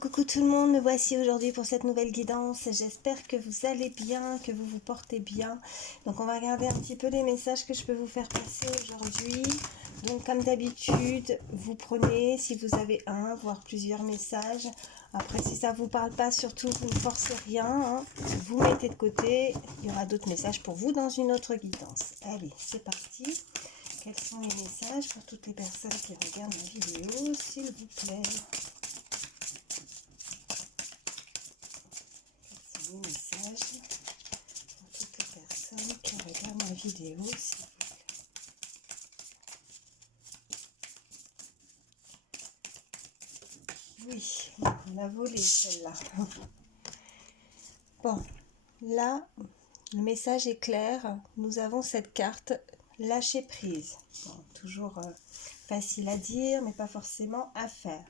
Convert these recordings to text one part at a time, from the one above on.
Coucou tout le monde, me voici aujourd'hui pour cette nouvelle guidance. J'espère que vous allez bien, que vous vous portez bien. Donc on va regarder un petit peu les messages que je peux vous faire passer aujourd'hui. Donc comme d'habitude, vous prenez, si vous avez un, voire plusieurs messages. Après si ça ne vous parle pas, surtout vous ne forcez rien, hein. Vous mettez de côté, il y aura d'autres messages pour vous dans une autre guidance. Allez, c'est parti. Quels sont les messages pour toutes les personnes qui regardent ma vidéo, s'il vous plaît? Les messages pour toutes les personnes qui regardent ma vidéo, s'il vous plaît. Oui, on a volé celle-là. Bon, là, le message est clair. Nous avons cette carte lâcher prise. Bon, toujours facile à dire, mais pas forcément à faire.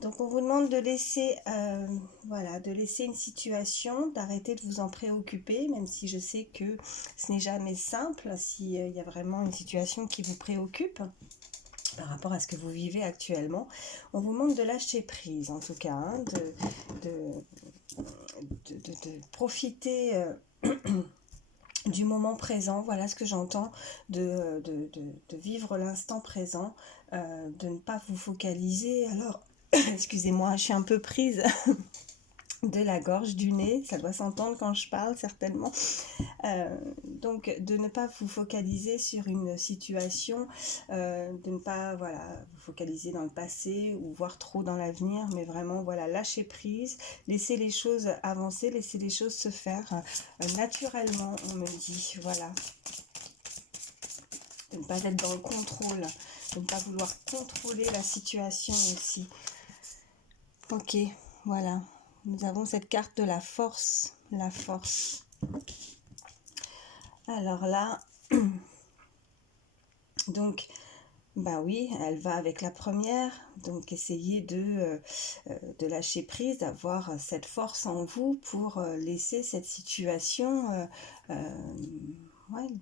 Donc on vous demande de laisser, de laisser une situation, d'arrêter de vous en préoccuper, même si je sais que ce n'est jamais simple, s'il y a vraiment une situation qui vous préoccupe par rapport à ce que vous vivez actuellement. On vous demande de lâcher prise, en tout cas, hein, de profiter du moment présent. Voilà ce que j'entends, de vivre l'instant présent, de ne pas vous focaliser. Alors, excusez-moi, je suis un peu prise de la gorge, du nez, ça doit s'entendre quand je parle certainement. Donc de ne pas vous focaliser sur une situation, de ne pas vous focaliser dans le passé ou voir trop dans l'avenir, mais vraiment lâcher prise, laisser les choses avancer, laisser les choses se faire naturellement, on me dit, voilà. De ne pas être dans le contrôle, de ne pas vouloir contrôler la situation aussi. Ok, voilà. Nous avons cette carte de la force. La force. Alors là, donc, bah oui, elle va avec la première. Donc, essayez de lâcher prise, d'avoir cette force en vous pour laisser cette situation...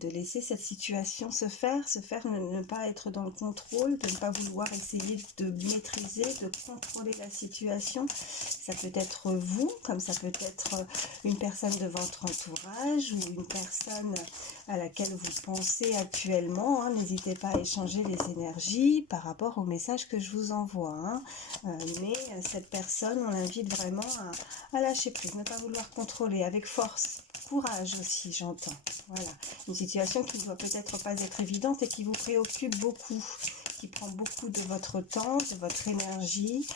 de laisser cette situation se faire, ne pas être dans le contrôle, de ne pas vouloir essayer de maîtriser, de contrôler la situation. Ça peut être vous, comme ça peut être une personne de votre entourage ou une personne à laquelle vous pensez actuellement, hein. N'hésitez pas à échanger les énergies par rapport au message que je vous envoie, hein. Mais cette personne, on l'invite vraiment à lâcher prise, ne pas vouloir contrôler, avec force. Courage aussi, j'entends. Voilà, une situation qui ne doit peut-être pas être évidente et qui vous préoccupe beaucoup, qui prend beaucoup de votre temps, de votre énergie,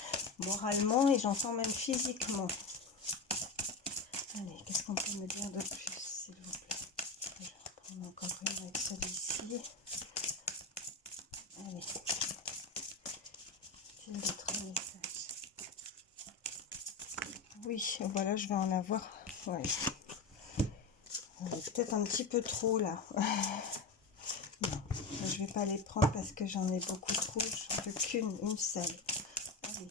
moralement et j'entends même physiquement. Allez, qu'est-ce qu'on peut me dire de plus, s'il vous plaît? Je vais reprendre encore une avec celui-ci. Allez, il y a d'autres messages. Oui, voilà, je vais en avoir. Ouais. Peut-être un petit peu trop là. Non, je vais pas les prendre parce que j'en ai beaucoup trop. Je veux une seule. Allez.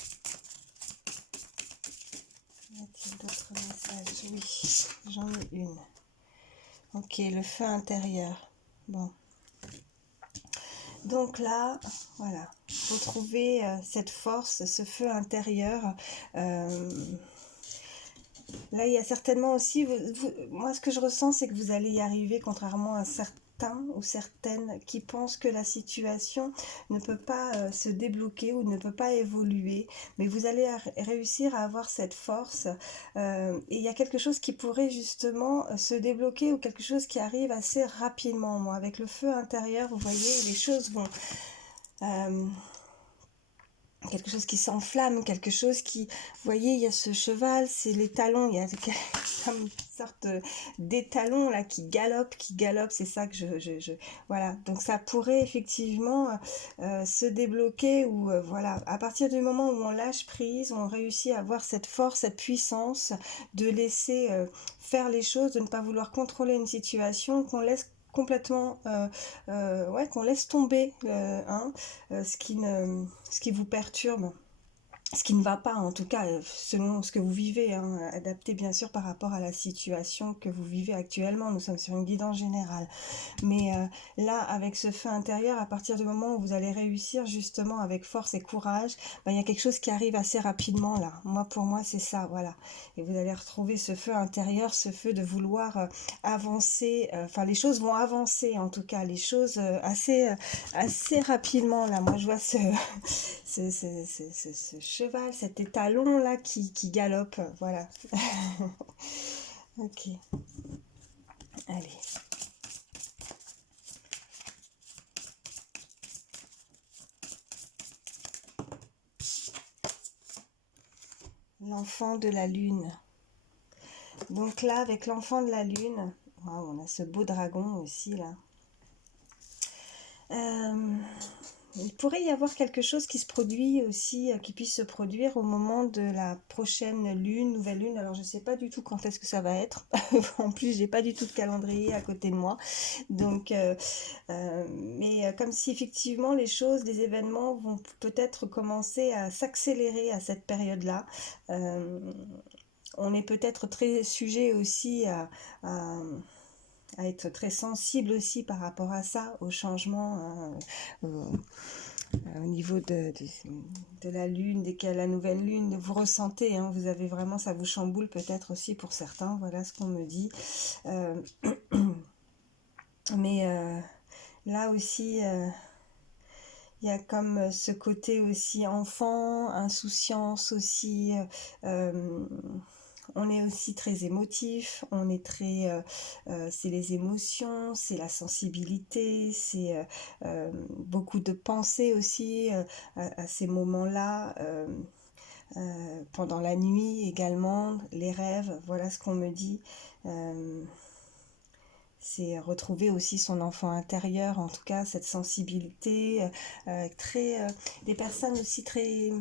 Y a-t-il d'autres messages? Oui, j'en ai une. Ok, le feu intérieur. Bon. Donc là, voilà. Retrouvez cette force, ce feu intérieur. Là, il y a certainement aussi, moi ce que je ressens, c'est que vous allez y arriver, contrairement à certains ou certaines qui pensent que la situation ne peut pas se débloquer ou ne peut pas évoluer, mais vous allez réussir à avoir cette force et il y a quelque chose qui pourrait justement se débloquer ou quelque chose qui arrive assez rapidement. Moi, avec le feu intérieur, vous voyez, les choses vont... quelque chose qui s'enflamme, quelque chose qui... Vous voyez, il y a ce cheval, c'est les talons, il y a comme une sorte d'étalon là qui galope, c'est ça que je... Voilà, donc ça pourrait effectivement se débloquer ou voilà, à partir du moment où on lâche prise, on réussit à avoir cette force, cette puissance de laisser faire les choses, de ne pas vouloir contrôler une situation, qu'on laisse complètement qu'on laisse tomber ce qui vous perturbe ce qui ne va pas, en tout cas, selon ce que vous vivez, hein, adapté bien sûr par rapport à la situation que vous vivez actuellement. Nous sommes sur une guidance générale. Mais là, avec ce feu intérieur, à partir du moment où vous allez réussir justement avec force et courage, ben, il y a quelque chose qui arrive assez rapidement là. Pour moi, c'est ça, voilà. Et vous allez retrouver ce feu intérieur, ce feu de vouloir avancer. Enfin, les choses vont avancer, en tout cas, les choses assez rapidement là. Moi, je vois ce cheval, cet étalon là qui galope, voilà. Ok, allez. L'enfant de la lune. Donc là, avec l'enfant de la lune, wow, on a ce beau dragon aussi là. Il pourrait y avoir quelque chose qui se produit aussi, qui puisse se produire au moment de la prochaine lune, nouvelle lune. Alors je ne sais pas du tout quand est-ce que ça va être. En plus, j'ai pas du tout de calendrier à côté de moi. Donc, mais comme si effectivement les choses, les événements vont peut-être commencer à s'accélérer à cette période-là. On est peut-être très sujet aussi à être très sensible aussi par rapport à ça, au changement, au niveau de la lune, dès qu'il y a la nouvelle lune, vous ressentez, hein, vous avez vraiment, ça vous chamboule peut-être aussi pour certains, voilà ce qu'on me dit. Mais là aussi, il y a comme ce côté aussi enfant, insouciance aussi. On est aussi très émotif, on est très, c'est les émotions, c'est la sensibilité, c'est beaucoup de pensées aussi à ces moments-là, pendant la nuit également, les rêves, voilà ce qu'on me dit. C'est retrouver aussi son enfant intérieur, en tout cas cette sensibilité, des personnes aussi très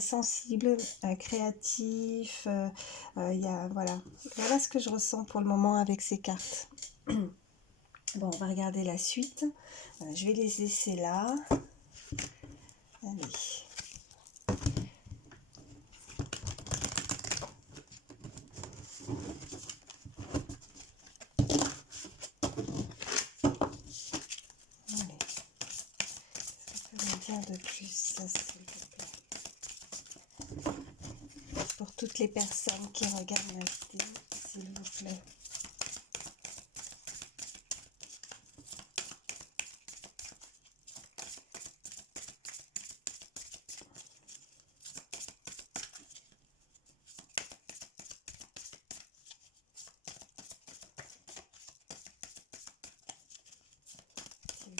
sensibles, créatifs. Voilà ce que je ressens pour le moment avec ces cartes. Bon, on va regarder la suite. Voilà, je vais les laisser là. Allez. De plus, ça, s'il vous plaît. Pour toutes les personnes qui regardent ma vidéo, s'il vous plaît.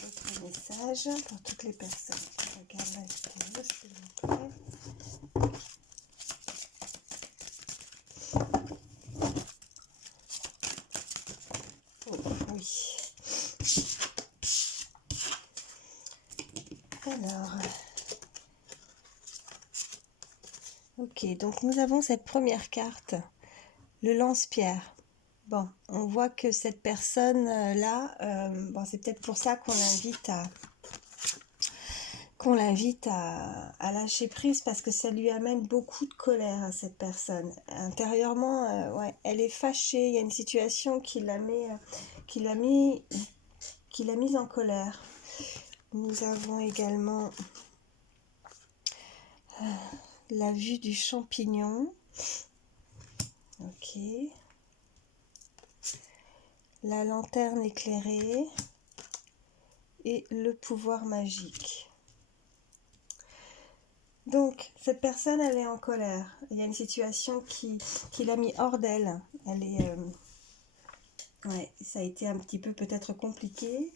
Votre message pour toutes les personnes qui regardent la vidéo, s'il vous plaît. Oui. Alors, ok, donc nous avons cette première carte, le lance-pierre. Bon, on voit que cette personne-là, bon, c'est peut-être pour ça qu'on l'invite à lâcher prise, parce que ça lui amène beaucoup de colère à cette personne. Intérieurement, ouais, elle est fâchée, il y a une situation qui l'a mise en colère. Nous avons également la vue du champignon. Ok. La lanterne éclairée et le pouvoir magique. Donc, cette personne, elle est en colère. Il y a une situation qui l'a mis hors d'elle. Elle est... ouais, ça a été un petit peu peut-être compliqué.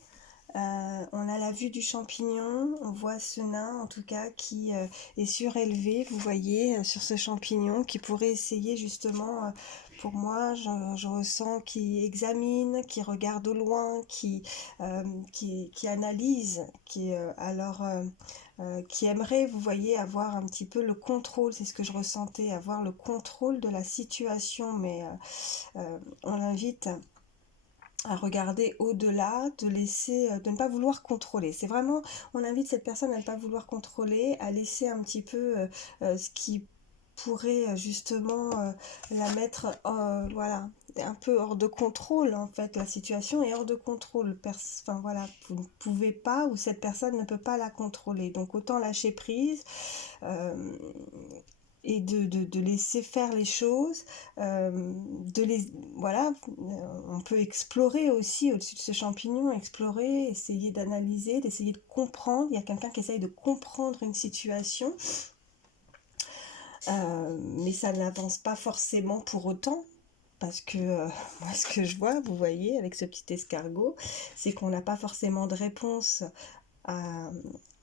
On a la vue du champignon, on voit ce nain en tout cas qui est surélevé, vous voyez, sur ce champignon, qui pourrait essayer justement, pour moi, je ressens, qui examine, qui regarde au loin, qui analyse, qui aimerait, vous voyez, avoir un petit peu le contrôle, c'est ce que je ressentais, avoir le contrôle de la situation, mais on l'invite à regarder au-delà, de ne pas vouloir contrôler. C'est vraiment, on invite cette personne à ne pas vouloir contrôler, à laisser un petit peu ce qui pourrait justement la mettre, voilà, un peu hors de contrôle en fait. La situation est hors de contrôle. Enfin voilà, vous ne pouvez pas, ou cette personne ne peut pas la contrôler. Donc autant lâcher prise. Euh, et de laisser faire les choses, voilà, on peut explorer aussi au-dessus de ce champignon, explorer, essayer d'analyser, d'essayer de comprendre. Il y a quelqu'un qui essaye de comprendre une situation, mais ça n'avance pas forcément pour autant. Parce que moi, ce que je vois, vous voyez, avec ce petit escargot, c'est qu'on n'a pas forcément de réponse à,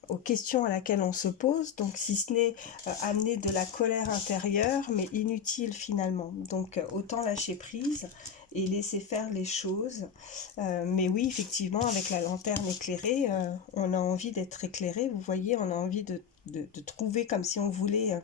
aux questions à laquelle on se pose, donc si ce n'est amener de la colère intérieure, mais inutile finalement. Donc autant lâcher prise et laisser faire les choses. Mais oui, effectivement, avec la lanterne éclairée, on a envie d'être éclairé, vous voyez, on a envie de trouver comme si on voulait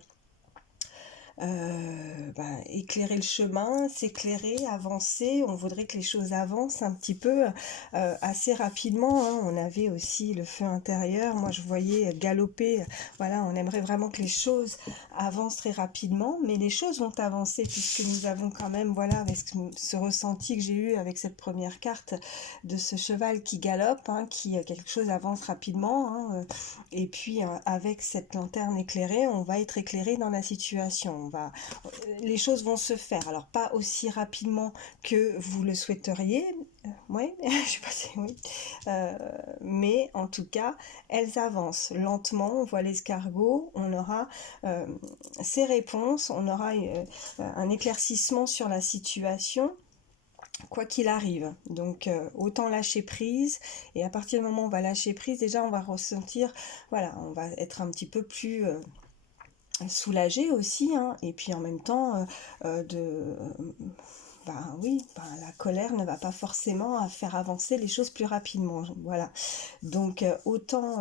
éclairer le chemin, s'éclairer, avancer. On voudrait que les choses avancent un petit peu assez rapidement, hein. On avait aussi le feu intérieur. Moi, je voyais galoper. Voilà, on aimerait vraiment que les choses avancent très rapidement, mais les choses vont avancer puisque nous avons quand même, voilà, avec ce ressenti que j'ai eu avec cette première carte de ce cheval qui galope, hein, quelque chose avance rapidement, hein, et puis avec cette lanterne éclairée, on va être éclairé dans la situation. Les choses vont se faire. Alors pas aussi rapidement que vous le souhaiteriez, oui, je sais pas si oui, mais en tout cas, elles avancent lentement. On voit l'escargot, on aura ses réponses, on aura un éclaircissement sur la situation, quoi qu'il arrive. Donc autant lâcher prise, et à partir du moment où on va lâcher prise, déjà on va ressentir, voilà, on va être un petit peu plus soulagé aussi, hein, et puis en même temps oui, la colère ne va pas forcément faire avancer les choses plus rapidement. Voilà. Donc autant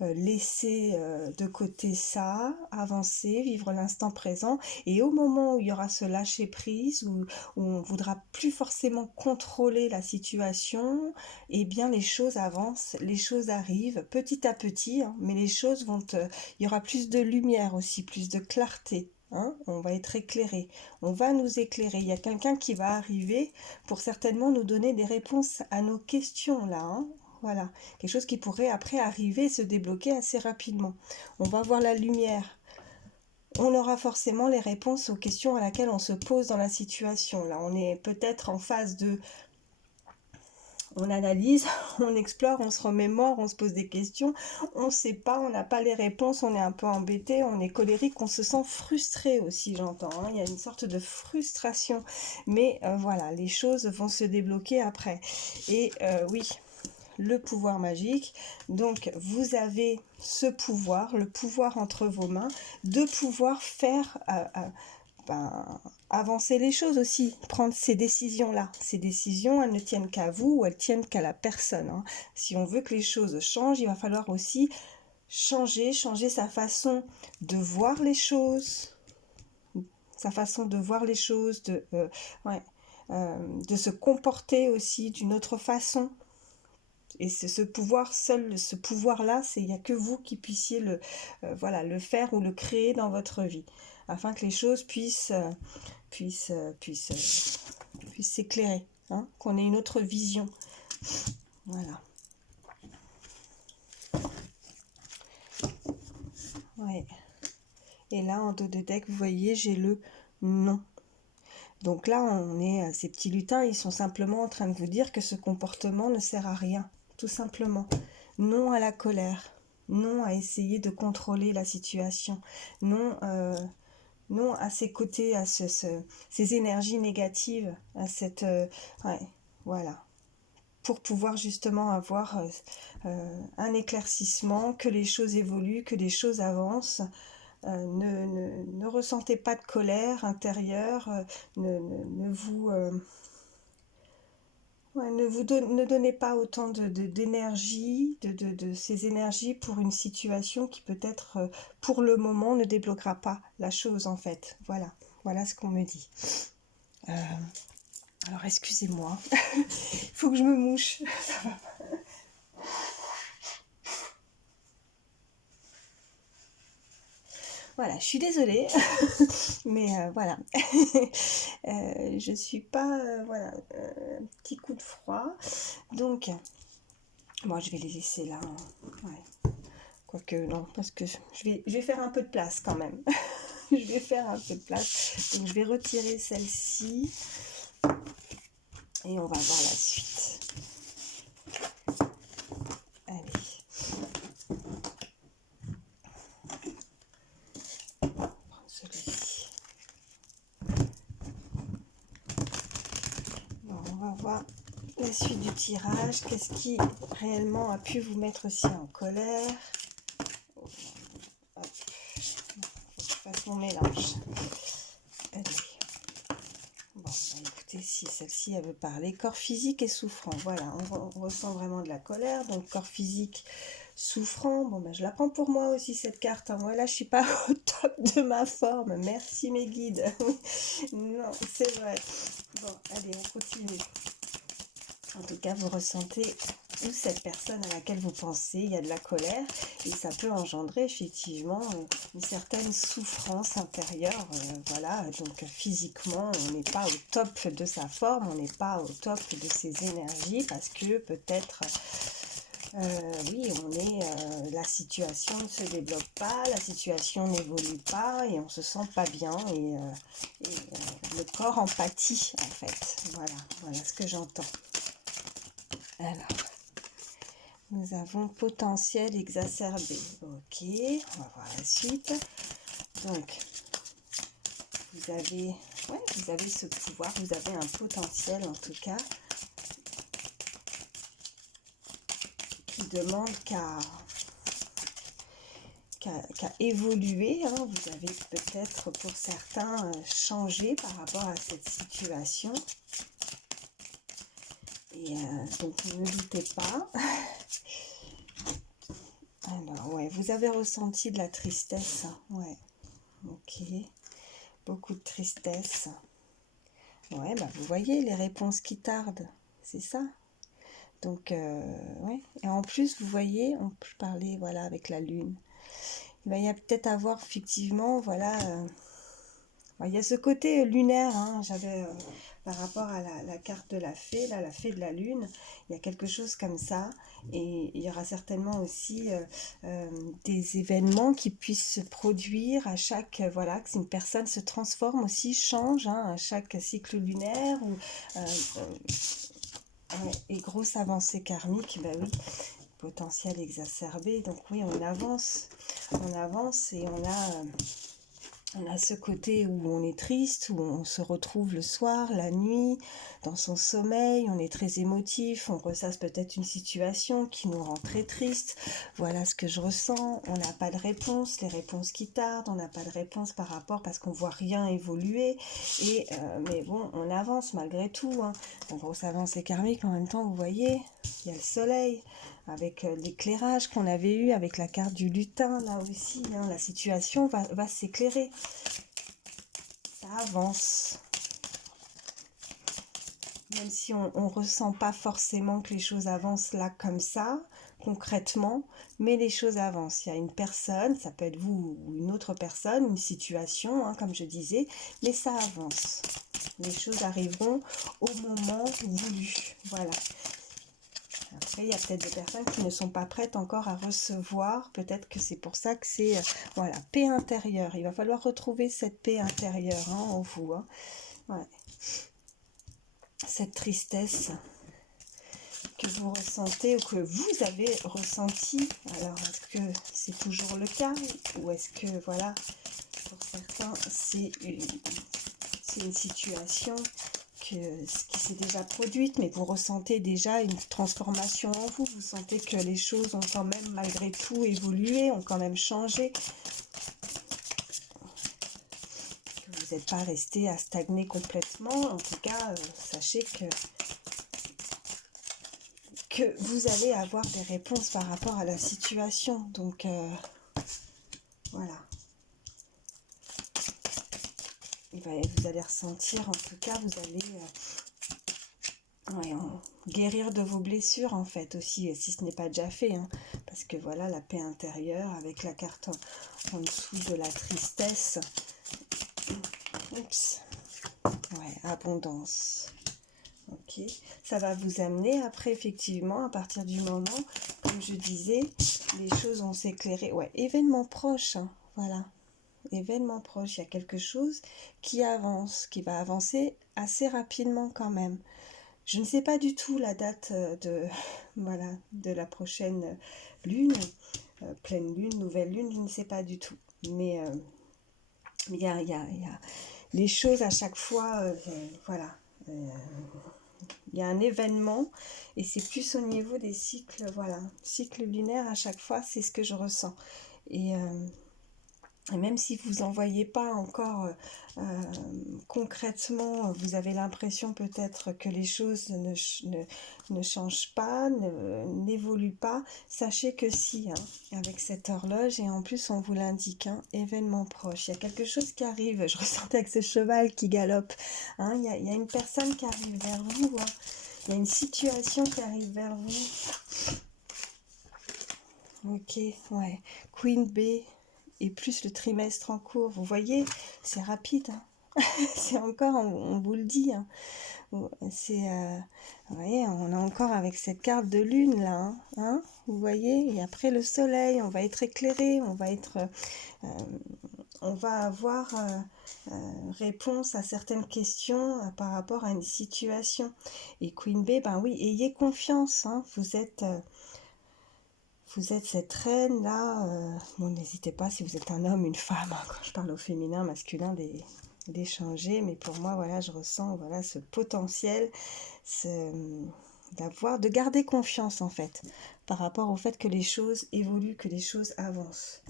laisser de côté ça, avancer, vivre l'instant présent, et au moment où il y aura ce lâcher prise, où on voudra plus forcément contrôler la situation, eh bien les choses avancent, les choses arrivent petit à petit, hein, mais les choses il y aura plus de lumière aussi, plus de clarté. Hein, on va être éclairé, on va nous éclairer. Il y a quelqu'un qui va arriver pour certainement nous donner des réponses à nos questions là. Hein. Voilà, quelque chose qui pourrait après arriver, se débloquer assez rapidement. On va voir la lumière. On aura forcément les réponses aux questions à laquelle on se pose dans la situation. Là, on est peut-être en phase de on analyse, on explore, on se remémore, on se pose des questions, on ne sait pas, on n'a pas les réponses, on est un peu embêté, on est colérique, on se sent frustré aussi, j'entends. Hein. Il y a une sorte de frustration. Mais voilà, les choses vont se débloquer après. Et oui, le pouvoir magique. Donc vous avez ce pouvoir, le pouvoir entre vos mains, de pouvoir faire avancer les choses aussi, prendre ces décisions-là. Ces décisions, elles ne tiennent qu'à vous ou elles tiennent qu'à la personne. Hein. Si on veut que les choses changent, il va falloir aussi changer sa façon de voir les choses, sa façon de voir les choses, de se comporter aussi d'une autre façon. Et ce pouvoir, seul ce pouvoir-là, il n'y a que vous qui puissiez le faire ou le créer dans votre vie, afin que les choses puissent s'éclairer, hein, qu'on ait une autre vision. Voilà. Ouais. Et là, en dos de deck, vous voyez, j'ai le non. Donc là, ces petits lutins, ils sont simplement en train de vous dire que ce comportement ne sert à rien, tout simplement. Non à la colère, non à essayer de contrôler la situation, non, non à ces côtés, à ces énergies négatives, à cette... ouais, voilà. Pour pouvoir justement avoir un éclaircissement, que les choses évoluent, que les choses avancent. Ne ressentez pas de colère intérieure, ne vous... ne donnez pas autant d'énergie, de ces énergies pour une situation qui peut-être pour le moment ne débloquera pas la chose en fait. Voilà, voilà ce qu'on me dit. Alors excusez-moi, il faut que je me mouche. Voilà, je suis désolée, mais voilà, je suis pas, voilà, un petit coup de froid, donc bon, je vais les laisser là, hein. Ouais. Quoique non, parce que je vais faire un peu de place quand même. Je vais faire un peu de place, donc je vais retirer celle-ci et on va voir la suite. Allez. On va prendre celui-ci. Bon, on va voir la suite du tirage. Qu'est-ce qui réellement a pu vous mettre aussi en colère? Hop. Faut que je fasse mon mélange. Allez. Bon, bah, écoutez, si celle-ci elle veut parler, corps physique et souffrant. Voilà, on ressent vraiment de la colère. Donc corps physique souffrant. Bon, bah, je la prends pour moi aussi cette carte, hein. Moi là, je suis pas au top de ma forme. Merci mes guides. Non, c'est vrai. Bon, allez, on continue. En tout cas, vous ressentez, ou cette personne à laquelle vous pensez, il y a de la colère, et ça peut engendrer effectivement une certaine souffrance intérieure. Voilà, donc physiquement, on n'est pas au top de sa forme, on n'est pas au top de ses énergies, parce que peut-être, oui, la situation ne se développe pas, la situation n'évolue pas, et on se sent pas bien, et le corps en pâtit, en fait. Voilà ce que j'entends. Alors, nous avons potentiel exacerbé. Ok, on va voir la suite. Donc, vous avez ce pouvoir, vous avez un potentiel en tout cas qui demande qu'à évoluer. Hein. Vous avez peut-être pour certains changé par rapport à cette situation. Et donc, ne doutez pas. Alors, ouais, vous avez ressenti de la tristesse. Ouais, ok. Beaucoup de tristesse. Ouais, bah vous voyez les réponses qui tardent, c'est ça. Donc, ouais. Et en plus, vous voyez, on peut parler, voilà, avec la lune. Il y a peut-être à voir, effectivement, voilà, il y a ce côté lunaire, hein, j'avais, par rapport à la carte de la fée, là, la fée de la lune, il y a quelque chose comme ça, et il y aura certainement aussi des événements qui puissent se produire à chaque, voilà, que une personne se transforme aussi, change, hein, à chaque cycle lunaire, ou, ouais, et grosse avancée karmique, bah oui, potentiel exacerbé, donc oui, on avance et on a ce côté où on est triste, où on se retrouve le soir, la nuit, dans son sommeil, on est très émotif, on ressasse peut-être une situation qui nous rend très triste. Voilà ce que je ressens, on n'a pas de réponse, les réponses qui tardent, on n'a pas de réponse par rapport parce qu'on voit rien évoluer. Et mais bon, on avance malgré tout, hein. En grosse avancée karmique, en même temps, vous voyez, il y a le soleil, avec l'éclairage qu'on avait eu avec la carte du lutin, là aussi, hein, la situation va s'éclairer. Ça avance. Même si on ne ressent pas forcément que les choses avancent là comme ça, concrètement, mais les choses avancent. Il y a une personne, ça peut être vous ou une autre personne, une situation, hein, comme je disais, mais ça avance. Les choses arriveront au moment voulu. Voilà. Après, il y a peut-être des personnes qui ne sont pas prêtes encore à recevoir. Peut-être que c'est pour ça que c'est, voilà, paix intérieure. Il va falloir retrouver cette paix intérieure, hein, en vous. Hein. Ouais. Cette tristesse que vous ressentez ou que vous avez ressenti. Alors, est-ce que c'est toujours le cas? Ou est-ce que, voilà, pour certains, c'est une situation qui s'est déjà produite, mais vous ressentez déjà une transformation en vous. Vous sentez que les choses ont quand même, malgré tout, évolué, ont quand même changé. Que vous n'êtes pas resté à stagner complètement. En tout cas, sachez que vous allez avoir des réponses par rapport à la situation. Donc, voilà. Vous allez ressentir, en tout cas, vous allez Ouais, guérir de vos blessures en fait aussi, si ce n'est pas déjà fait, hein, parce que voilà, la paix intérieure avec la carte en dessous de la tristesse. Oups. Ouais, abondance. Ok, ça va vous amener après effectivement à partir du moment, comme je disais, les choses vont s'éclairer. Ouais, événement proche, hein, voilà, événement proche, il y a quelque chose qui avance, qui va avancer assez rapidement quand même. Je ne sais pas du tout la date voilà, de la prochaine lune, pleine lune, nouvelle lune, je ne sais pas du tout. Mais il y a les choses à chaque fois, voilà. Il y a un événement et c'est plus au niveau des cycles, voilà, cycles lunaires à chaque fois, c'est ce que je ressens. Et même si vous n'en voyez pas encore concrètement, vous avez l'impression peut-être que les choses ne changent pas, n'évoluent pas, sachez que si, hein, avec cette horloge, et en plus on vous l'indique, hein, événement proche, il y a quelque chose qui arrive, je ressentais avec ce cheval qui galope, hein, il y a une personne qui arrive vers vous, hein, il y a une situation qui arrive vers vous. Ok, ouais, Queen B, et plus le trimestre en cours, vous voyez, c'est rapide, hein. C'est encore, on vous le dit, hein. C'est, vous voyez, on est encore avec cette carte de lune là, hein, vous voyez, et après le soleil, on va être éclairé, on va avoir réponse à certaines questions par rapport à une situation. Et Queen B, ben oui, ayez confiance, hein, vous êtes cette reine là, bon, n'hésitez pas si vous êtes un homme, une femme, hein, quand je parle au féminin, masculin, d'échanger, mais pour moi, voilà, je ressens, voilà, ce potentiel, de garder confiance en fait, par rapport au fait que les choses évoluent, que les choses avancent.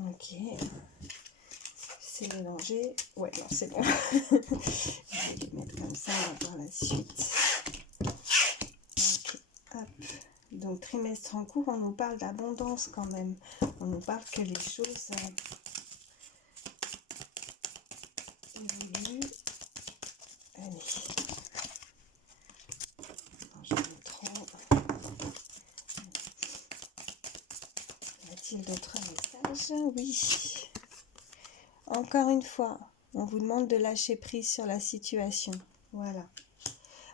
Ok, c'est mélangé, ouais, non, c'est bon. Je vais les mettre comme ça, on va voir la suite. Ok, hop. Donc trimestre en cours, on nous parle d'abondance quand même. On nous parle que les choses évoluent. Allez. Non, je me trompe. Y a-t-il d'autres messages? Oui. Encore une fois, on vous demande de lâcher prise sur la situation. Voilà.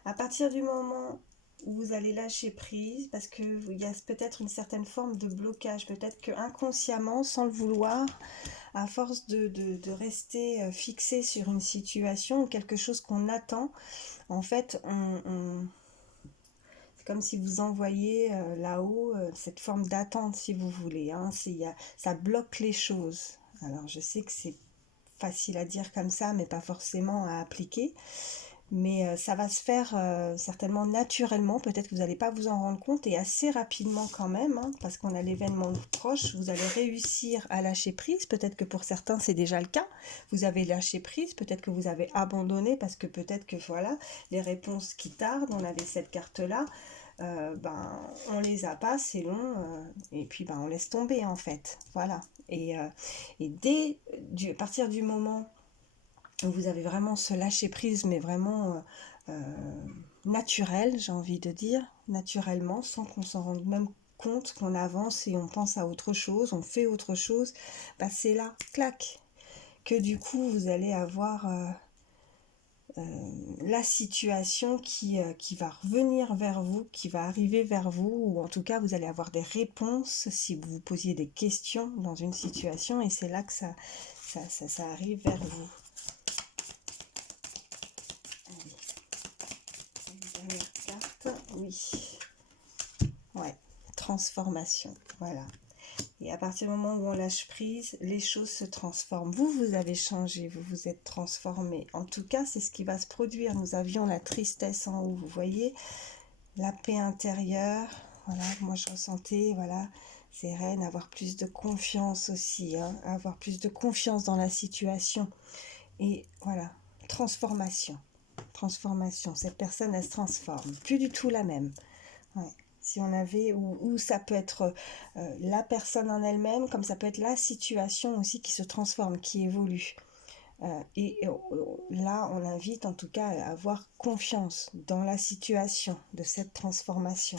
À partir du moment où vous allez lâcher prise, parce qu'il y a peut-être une certaine forme de blocage, peut-être que inconsciemment, sans le vouloir, à force de rester fixé sur une situation ou quelque chose qu'on attend, en fait, c'est comme si vous envoyez là-haut cette forme d'attente, si vous voulez. Hein, ça bloque les choses. Alors, je sais que c'est facile à dire comme ça, mais pas forcément à appliquer. Mais ça va se faire certainement naturellement, peut-être que vous n'allez pas vous en rendre compte, et assez rapidement quand même, hein, parce qu'on a l'événement proche, vous allez réussir à lâcher prise, peut-être que pour certains c'est déjà le cas, vous avez lâché prise, peut-être que vous avez abandonné, parce que peut-être que voilà, les réponses qui tardent, on avait cette carte-là, ben, on les a pas, c'est long, et puis ben, on laisse tomber en fait, voilà. Et à partir du moment vous avez vraiment ce lâcher prise, mais vraiment naturel, j'ai envie de dire, naturellement, sans qu'on s'en rende même compte, qu'on avance et on pense à autre chose, on fait autre chose, bah c'est là, clac, que du coup vous allez avoir la situation qui va revenir vers vous, qui va arriver vers vous, ou en tout cas vous allez avoir des réponses si vous vous posiez des questions dans une situation, et c'est là que ça arrive vers vous. Dernière carte, oui. Ouais, transformation, voilà. Et à partir du moment où on lâche prise, les choses se transforment. Vous avez changé, vous vous êtes transformé. En tout cas, c'est ce qui va se produire. Nous avions la tristesse en haut, vous voyez, la paix intérieure. Voilà, moi je ressentais, voilà, ces reines, avoir plus de confiance aussi, hein, avoir plus de confiance dans la situation. Et voilà, transformation. Transformation. Cette personne, elle se transforme. Plus du tout la même. Ouais. Si on avait, ou ça peut être la personne en elle-même, comme ça peut être la situation aussi qui se transforme, qui évolue. Là, on invite en tout cas à avoir confiance dans la situation de cette transformation.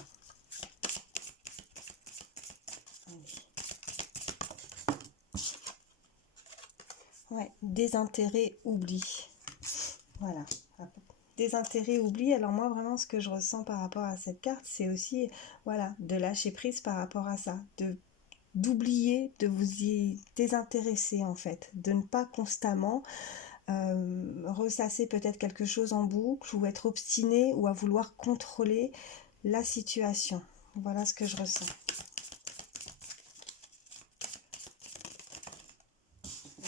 Ouais, désintérêt, oubli. Voilà. Désintérêt, oubli. Alors moi, vraiment, ce que je ressens par rapport à cette carte, c'est aussi, voilà, de lâcher prise par rapport à ça, d'oublier, de vous y désintéresser en fait, de ne pas constamment ressasser peut-être quelque chose en boucle ou être obstiné ou à vouloir contrôler la situation. Voilà ce que je ressens.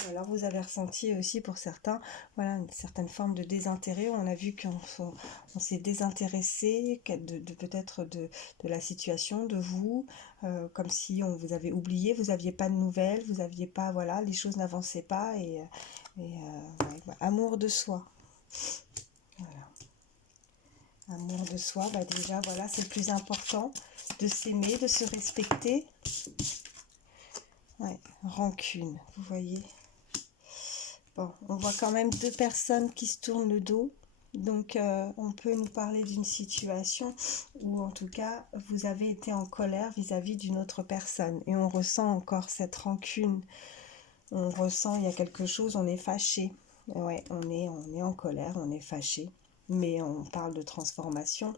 Alors vous avez ressenti aussi pour certains, voilà, une certaine forme de désintérêt. On a vu qu'on s'est désintéressé peut-être de la situation, de vous, comme si on vous avait oublié, vous n'aviez pas de nouvelles, vous n'aviez pas, voilà, les choses n'avançaient pas ouais, amour de soi. Voilà. Amour de soi, déjà, voilà, c'est le plus important, de s'aimer, de se respecter. Ouais, rancune, vous voyez. Bon, on voit quand même 2 personnes qui se tournent le dos. Donc, on peut nous parler d'une situation où, en tout cas, vous avez été en colère vis-à-vis d'une autre personne. Et on ressent encore cette rancune. On ressent, il y a quelque chose, on est fâché. Ouais, on est en colère, on est fâché. Mais on parle de transformation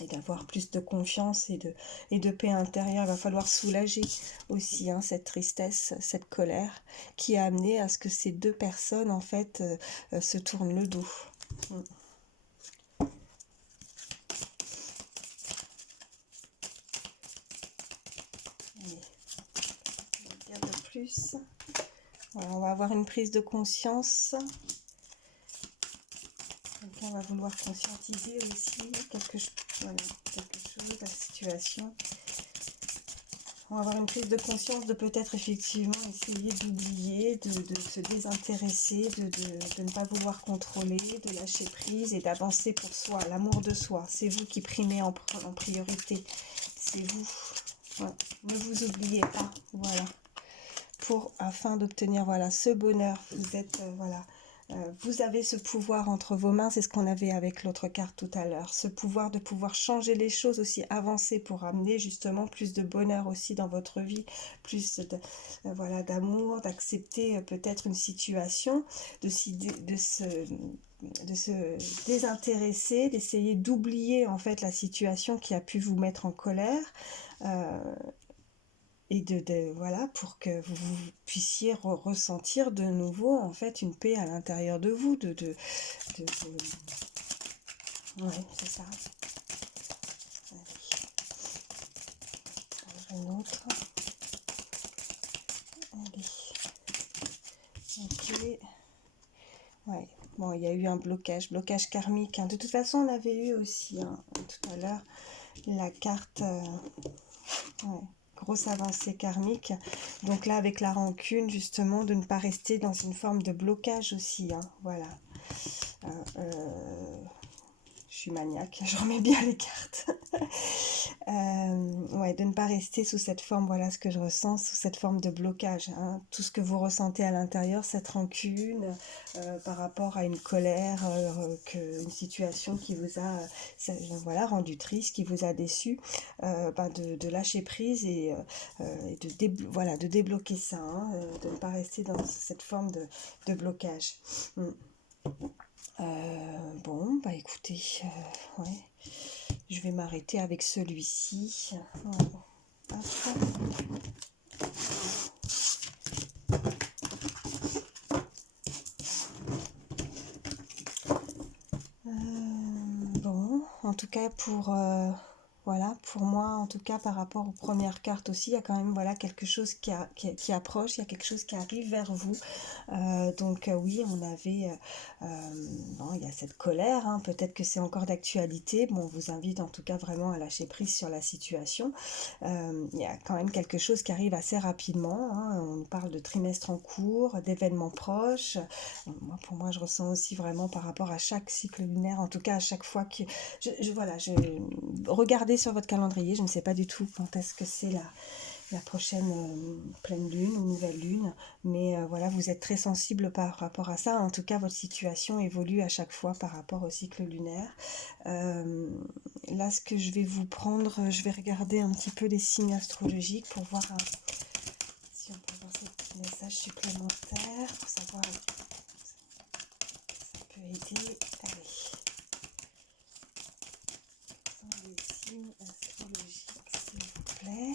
et d'avoir plus de confiance et de paix intérieure. Il va falloir soulager aussi cette tristesse, cette colère qui a amené à ce que ces 2 personnes en fait se tournent le dos. Allez, on va dire de plus. Voilà, on va avoir une prise de conscience. Quelqu'un va vouloir conscientiser aussi quelque chose, la situation. On va avoir une prise de conscience de peut-être effectivement essayer d'oublier, de se désintéresser, de ne pas vouloir contrôler, de lâcher prise et d'avancer pour soi, l'amour de soi. C'est vous qui primez en priorité. C'est vous. Ouais. Ne vous oubliez pas. Voilà. Afin d'obtenir ce bonheur, vous êtes vous avez ce pouvoir entre vos mains, c'est ce qu'on avait avec l'autre carte tout à l'heure, ce pouvoir de pouvoir changer les choses aussi, avancer pour amener justement plus de bonheur aussi dans votre vie, plus d'amour, d'accepter peut-être une situation, de se désintéresser, d'essayer d'oublier en fait la situation qui a pu vous mettre en colère, et pour que vous puissiez ressentir de nouveau en fait une paix à l'intérieur de vous, ouais, c'est ça. Allez. Une autre. Allez. Ok. Ouais. Bon, il y a eu un blocage karmique. De toute façon, on avait eu aussi tout à l'heure la carte. Ouais. Grosse avancée karmique, donc là avec la rancune justement de ne pas rester dans une forme de blocage aussi, voilà. Je suis maniaque, je remets bien les cartes. Ouais, de ne pas rester sous cette forme, voilà ce que je ressens, sous cette forme de blocage. Tout ce que vous ressentez à l'intérieur, cette rancune par rapport à une colère, une situation qui vous a rendu triste, qui vous a déçu, de lâcher prise et de débloquer ça, de ne pas rester dans cette forme de blocage. Bon, écoutez, ouais, je vais m'arrêter avec celui-ci. Bon, en tout cas pour moi, en tout cas par rapport aux premières cartes aussi, il y a quand même quelque chose qui approche, il y a quelque chose qui arrive vers vous. Donc oui, on avait, il y a cette colère, peut-être que c'est encore d'actualité. Bon, on vous invite en tout cas vraiment à lâcher prise sur la situation. Il y a quand même quelque chose qui arrive assez rapidement. On parle de trimestre en cours, d'événements proches. Pour moi, je ressens aussi vraiment par rapport à chaque cycle lunaire, en tout cas à chaque fois que regardez sur votre calendrier, je ne sais pas du tout quand est-ce que c'est la prochaine pleine lune ou nouvelle lune. Mais voilà, vous êtes très sensible par rapport à ça. En tout cas, votre situation évolue à chaque fois par rapport au cycle lunaire. Là, ce que je vais vous prendre, je vais regarder un petit peu les signes astrologiques pour voir si on peut avoir ces petits messages supplémentaires pour savoir si ça peut aider. Allez. Les signes astrologiques, s'il vous plaît.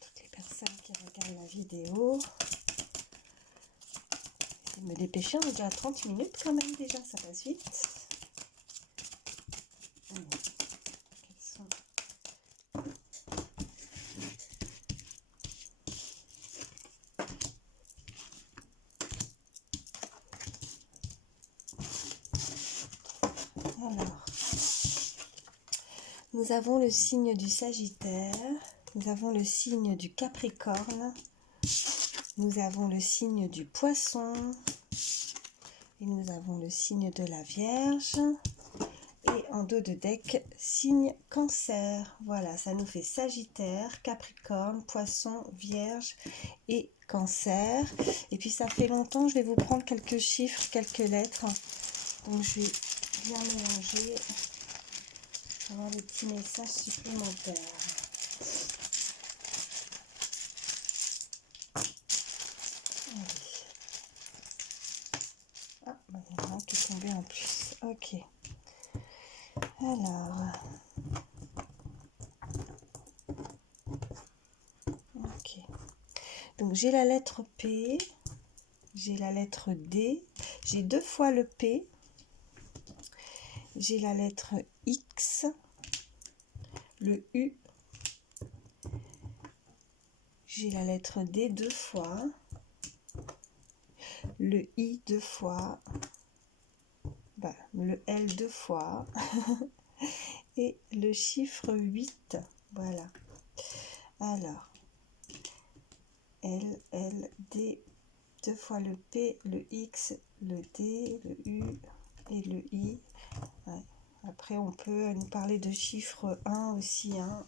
Toutes les personnes qui regardent la vidéo. Je vais me dépêcher, on est déjà à 30 minutes quand même déjà, ça passe vite. Quels sont... Alors, nous avons le signe du Sagittaire, nous avons le signe du Capricorne, nous avons le signe du Poisson, et nous avons le signe de la Vierge. Et en dos de deck, signe Cancer. Voilà, ça nous fait Sagittaire, Capricorne, Poisson, Vierge et Cancer. Et puis ça fait longtemps, je vais vous prendre quelques chiffres, quelques lettres. Donc je vais bien mélanger pour avoir des petits messages supplémentaires. Ah, bah, il y en a un qui est tombé en plus. Ok. Alors... Ok. Donc j'ai la lettre P, j'ai la lettre D, j'ai 2 fois le P, j'ai la lettre X, le U, j'ai la lettre D 2 fois, le I 2 fois, bah, le L 2 fois et le chiffre 8. Voilà. Alors, L, D, 2 fois le P, le X, le D, le U et le I. Ouais. Après, on peut nous parler de chiffre 1 aussi, hein,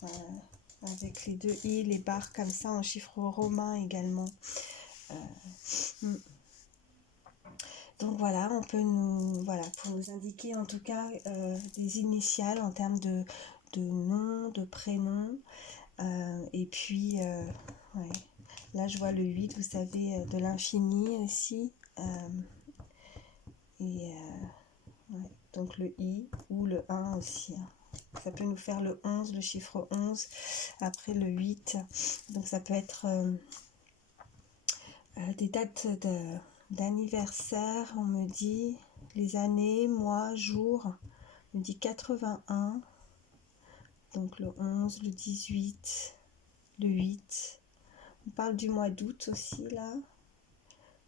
avec les 2 I, les barres comme ça, en chiffre romain également. Donc voilà, on peut nous, voilà, pour nous indiquer en tout cas des initiales en termes de nom, de prénom. Et puis, ouais. Là, je vois le 8, vous savez, de l'infini aussi. Ouais. Donc le I ou le 1 aussi. Hein. Ça peut nous faire le 11, le chiffre 11. Après le 8. Donc ça peut être des dates d'anniversaire. On me dit les années, mois, jours. On me dit 81. Donc le 11, le 18, le 8. On parle du mois d'août aussi là.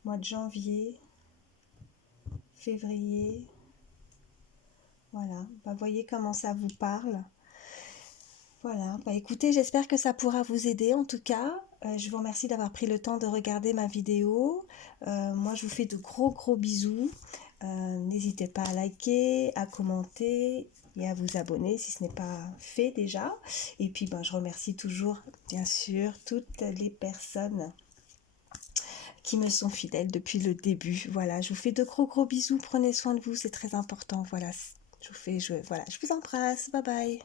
Mois de janvier, février. Voilà, bah, voyez comment ça vous parle. Voilà, bah écoutez, j'espère que ça pourra vous aider en tout cas. Je vous remercie d'avoir pris le temps de regarder ma vidéo. Moi, je vous fais de gros bisous. N'hésitez pas à liker, à commenter et à vous abonner si ce n'est pas fait déjà. Et puis, ben, je remercie toujours, bien sûr, toutes les personnes qui me sont fidèles depuis le début. Voilà, je vous fais de gros bisous. Prenez soin de vous, c'est très important. Voilà, voilà, je vous embrasse. Bye bye.